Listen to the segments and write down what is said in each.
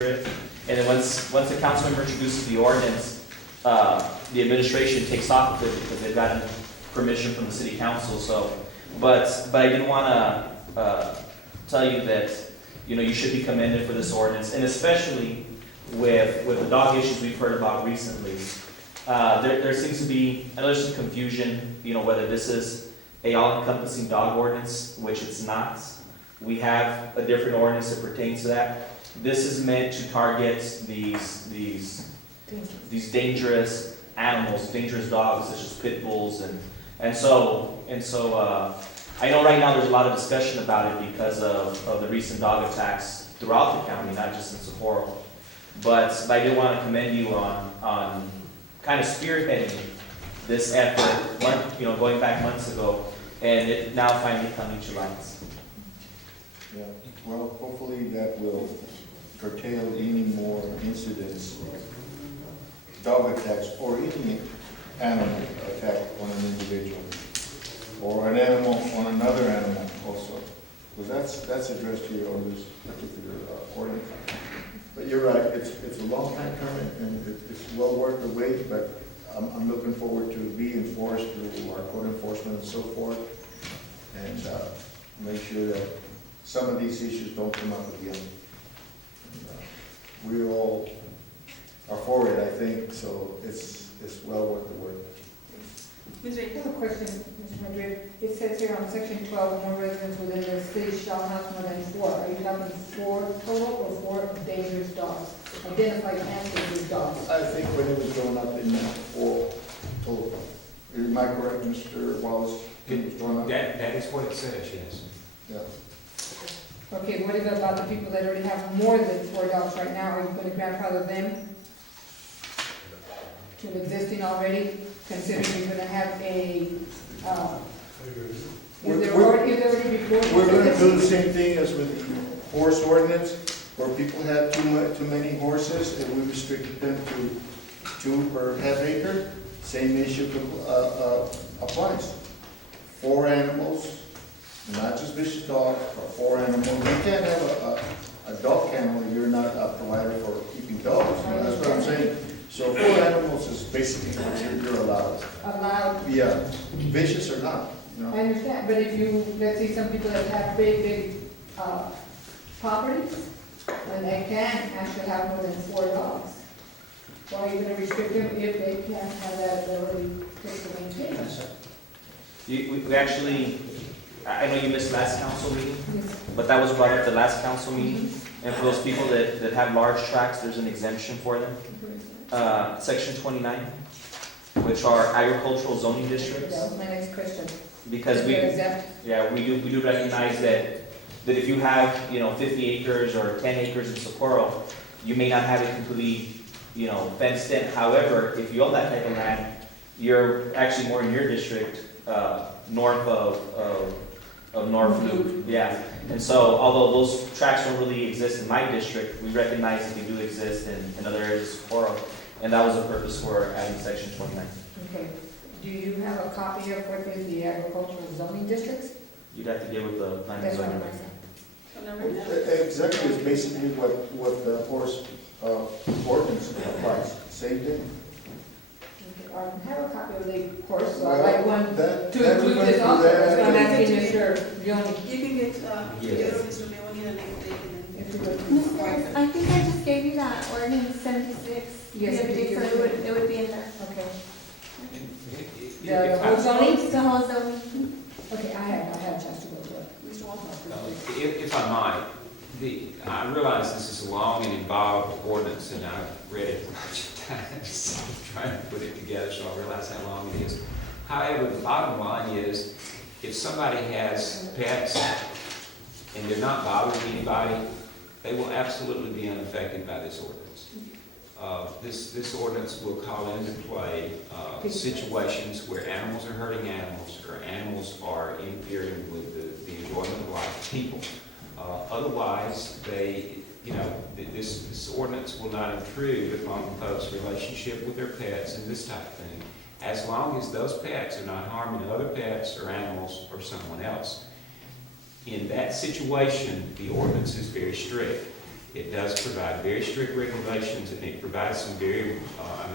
it. And then once the council member introduces the ordinance, the administration takes off with it because they've gotten permission from the city council, so. But I did wanna, tell you that, you should be commended for this ordinance, and especially with the dog issues we've heard about recently. There seems to be, I know there's some confusion, whether this is a all-encompassing dog ordinance, which it's not. We have a different ordinance that pertains to that. This is meant to target these dangerous animals, dangerous dogs such as pit bulls, and so I know right now there's a lot of discussion about it because of the recent dog attacks throughout the county, not just in Socorro. But I do want to commend you on kind of spearheading this effort, going back months ago, and it now finally coming to light. Yeah, well, hopefully that will curtail any more incidents of dog attacks or any animal attack on an individual, or an animal on another animal also. Because that's addressed here on this particular ordinance. But you're right, it's a long time coming, and it's well worth the wait, but I'm looking forward to be enforced through our code enforcement and so forth, and make sure that some of these issues don't come up again. And, we all are for it, I think, so it's well worth the work. I have a question, Mr. Madrid. It says here on section 12, no residents within the city shall have more than 4. Are you having 4 total or 4 dangerous dogs? Identified as dangerous dogs. I think when it was drawn up in 4 total. Am I correct, Mr. Wallace? It was drawn up? That is what it says, yes. Yeah. Okay, what about the people that already have more than 4 dogs right now? Are you going to grandfather them to the existing already, considering you're going to have a, is there already before? We're going to do the same thing as with the horse ordinance, where people have too many horses, and we restricted them to 2 per half acre. Same issue applies. 4 animals, not just vicious dogs, but 4 animals. You can't have a dog kennel if you're not a provider for keeping dogs. That's what I'm saying. So 4 animals is basically what you're allowed. Allowed. Yeah, vicious or not, I understand, but if you, let's say some people that have big properties, and they can actually have more than 4 dogs, why are you gonna restrict them if they can't have that ability to maintain? We actually, I know you missed last council meeting, Yes. but that was brought up at the last council meeting. And for those people that have large tracts, there's an exemption for them. Section 29, which are agricultural zoning districts. That was my next question. Because we, They're exempt. yeah, we do recognize that if you have, 50 acres or 10 acres in Socorro, you may not have it completely, fenced in. However, if you own that type of land, you're actually more in your district, north of North Loop. Yeah. And so, although those tracts don't really exist in my district, we recognize that they do exist in other areas of Socorro. And that was the purpose for adding section 29. Okay. Do you have a copy of what is the agricultural zoning districts? You'd have to get with the planning That's what zone. I'm asking. Exactly, is basically what the horse ordinance applies, same thing. Okay, I have a copy of the horse, so Well, I'd like one that- to that include we're this gonna also. do that. That's what I'm asking Mr. Leoni. You can get, Yes. Mr. Leoni and then If you would. Mrs. I think I just gave you that ordinance 76. Yes, the other you day, did. so it would be in there. Okay. If The I- whole zoning? The whole zoning. Okay, I had a chance to go to it. Mr. Walton. If I might, I realize this is a long and involved ordinance, and I've read it a bunch of times, trying to put it together, so I realize how long it is. However, the bottom line is, if somebody has pets and they're not bothering anybody, they will absolutely be unaffected by this ordinance. This ordinance will call into play situations where animals are hurting animals, or animals are interfering with the enjoyment of life of people. Otherwise, this ordinance will not intrude upon folks' relationship with their pets and this type of thing, as long as those pets are not harming other pets or animals or someone else. In that situation, the ordinance is very strict. It does provide very strict regulations, and it provides some very,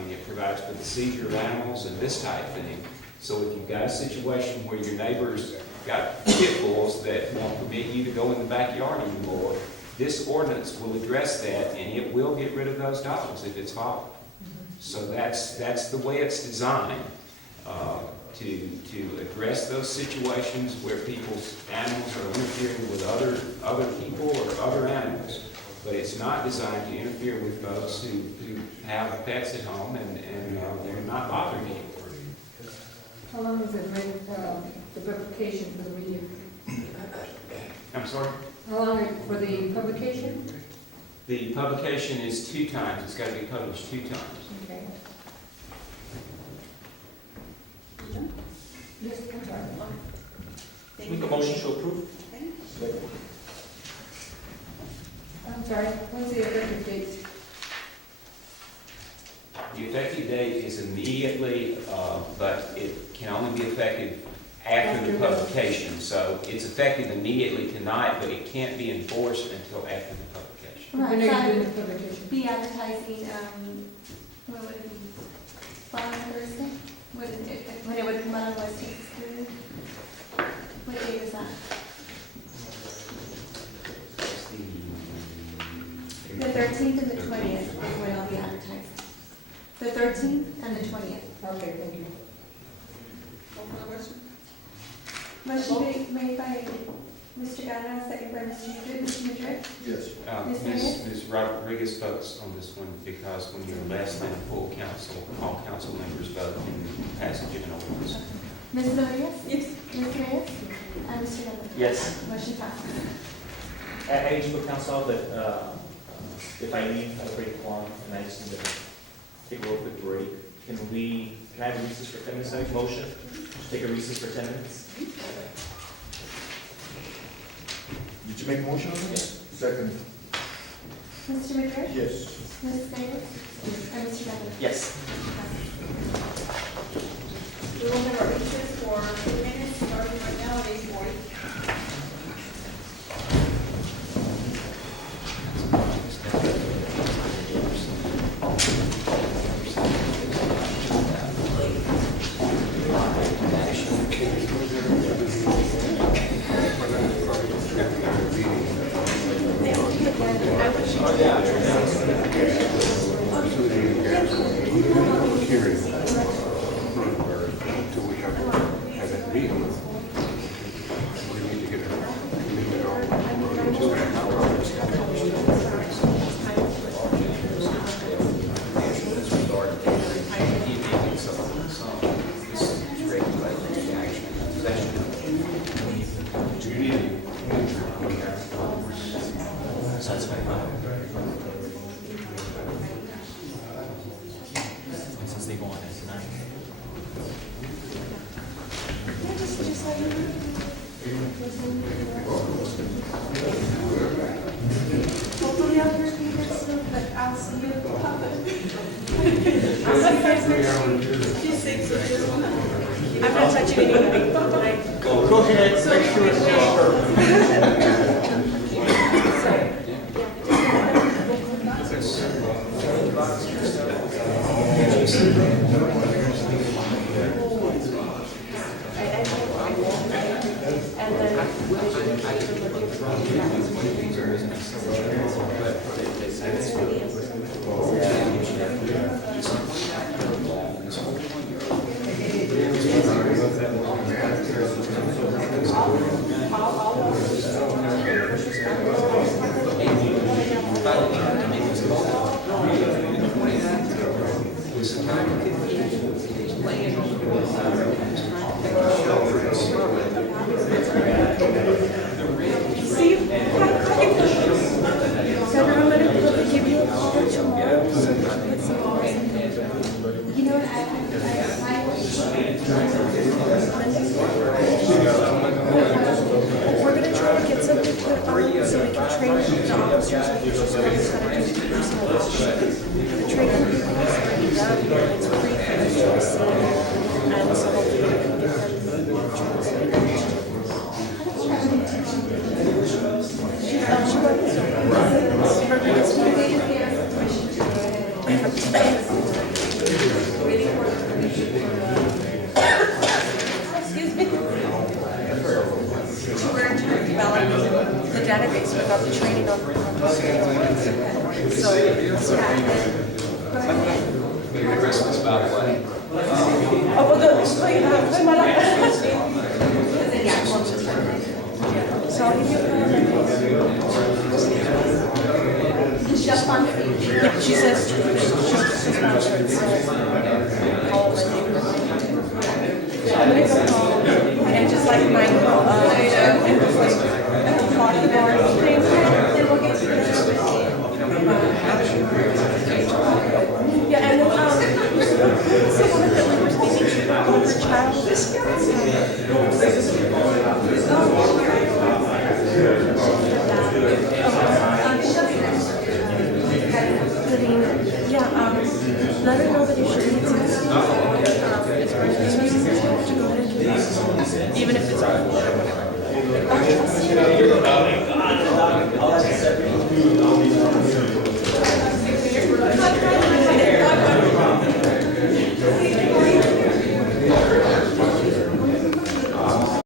it provides for the seizure of animals and this type thing. So if you've got a situation where your neighbor's got pit bulls that won't permit you to go in the backyard anymore, this ordinance will address that, and it will get rid of those dogs if it's followed. So that's the way it's designed, to address those situations where people's animals are interfering with other people or other animals. But it's not designed to interfere with folks who have pets at home and they're not bothering you. How long is it, the publication for the media? I'm sorry? How long for the publication? The publication is 2 times. It's got to be published 2 times. Okay. Yes, I'm sorry. Thank Make a you. motion to approve? Second. I'm sorry, when's the effective date? The effective date is immediately, but it can only be effective after the publication. So it's effective immediately tonight, but it can't be enforced until after the publication. When are you Right, doing so the publication? be advertising, what would it be, following Thursday? When it would come out on West Texas Food? What date is that? The 13th and the 20th is when I'll be advertising. The 13th and the 20th. Okay, thank you. Call for the question? Motion made by Mr. Gata, second by Mr. Madrid. Mr. Madrid? Yes. Ms. Rodriguez votes on this one because when you're less than a full council, all council members vote in passage of an ordinance. Ms. Rodriguez? Yes. Ms. Reyes? And Mr. Gata? Yes. Motion passes. I just put council, but if I leave, I'll break one, and I just need to take a real quick break. Can I have a recess for 10 minutes? Motion, to take a recess for 10 minutes? Did you make a motion on this? Second. Mr. Madrid? Yes. Ms. Reyes? And Mr. Gata? Yes. We will have a recess for 2 minutes, starting right now at 8:40. Until we have that meeting. We need to get a meeting That's fine. Since they go on at 9. Hopefully I'll hear from you soon, but I'll see you in public. I'll see you guys next week. She's sick, so she doesn't want to. I'm not touching anything, but I. Go ahead, make sure it's See, so I'm gonna give you a call tomorrow. You know what, We're gonna try to get something put on so we can train the officers and usually the training people is ready up, it's free for them to receive, and so hopefully we can get them translated. She works. about the training on. So, yeah. Merry Christmas, by the way. Oh, well, play my life. So I'll give you a Just one. Yeah, she says she's sponsored, so call my neighbor. So I'm gonna go home and just like my, and just like, talk about things, then we'll get together with you. Yeah, and then, someone that we were speaking to about her child. Yeah, let her know that if she needs it. Even if it's.